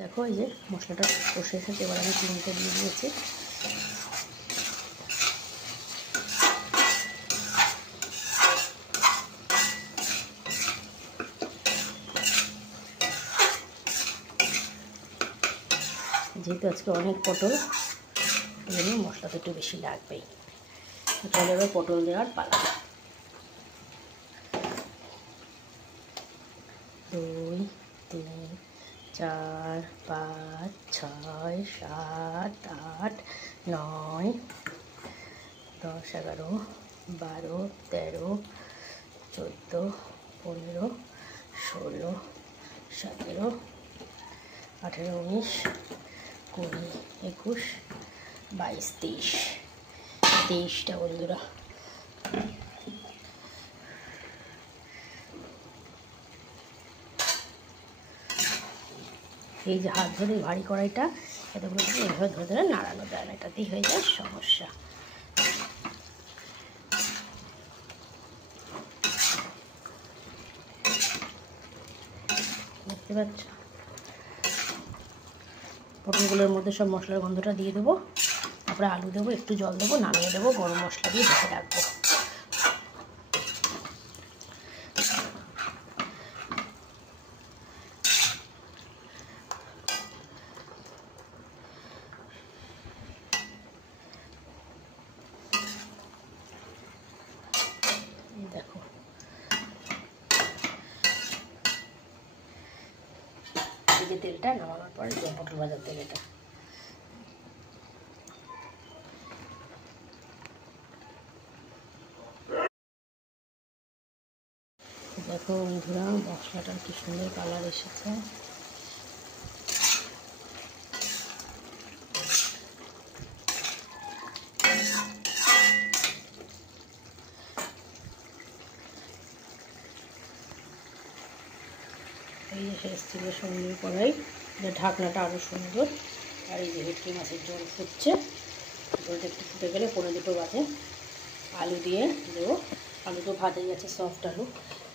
দেখো এই যে মশলাটা কষে এসেছে, এবার আমি চিনিটা দিয়ে দিয়েছি। যেহেতু আজকে অনেক পটল, এই জন্য মশলাটা একটু বেশি লাগবেই। তাহলে এবার পটল দেওয়ার পালা। 2 3 4 5 6 7 8 9 10 11 12 13 14 15 16 17 18 19 20 21 22 23টা বন্ধুরা। এই যে হাত ধরে ভারী কড়াইটা, এতগুলো এইভাবে ধরে ধরে নাড়ানো যায় না, এটাতেই হয়ে যায় সমস্যা। দেখতে পাচ্ছ, পটলগুলোর মধ্যে সব মশলার গন্ধটা দিয়ে দেবো, তারপরে আলু দেবো, একটু জল দেবো, নামিয়ে দেবো, গরম মশলা দিয়ে ঢেকে রাখবো। দেখো এই যে তেলটা নামানোর পরে যে পটল ভাজার তেল, এটা দেখো বন্ধুরা, মশলাটার কি সুন্দর কালার এসেছে। এই যে শেষ ছিল সুন্দর কড়াই, ঢাকনাটা আরও সুন্দর। আর এই যে ভেটকি মাছের জল ফুটছে, জলটা একটু ফুটে গেলে 1:45 বাজে আলু দিয়ে দেবো। আলু তো ভাজা গেছে, সফট আলু,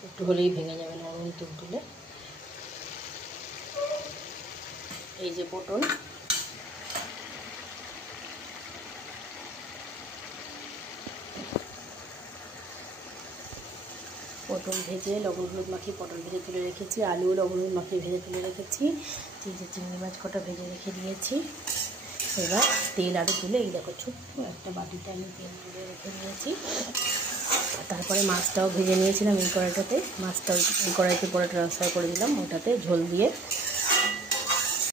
একটু হলেই ভেঙে যাবে নরম তুলতুলে। এই যে পটল, পটল ভেজে লবণ হলুদ মাখিয়ে পটল ভেজে তুলে রেখেছি, আলুও লবণ হলুদ মাখিয়ে ভেজে তুলে রেখেছি। এই যে চিংড়ি মাছ কটা ভেজে রেখে দিয়েছি। এবার তেল আরও তুলে, এই দেখো ছোট্ট একটা বাটিতে আমি তেল তুলে রেখে দিয়েছি। তারপরে মাছটাও ভেজে নিয়েছিলাম এই কড়াইটাতে, মাছটা ওই কড়াইতে পরে ট্রান্সফার করে দিলাম, ওটাতে ঝোল দিয়ে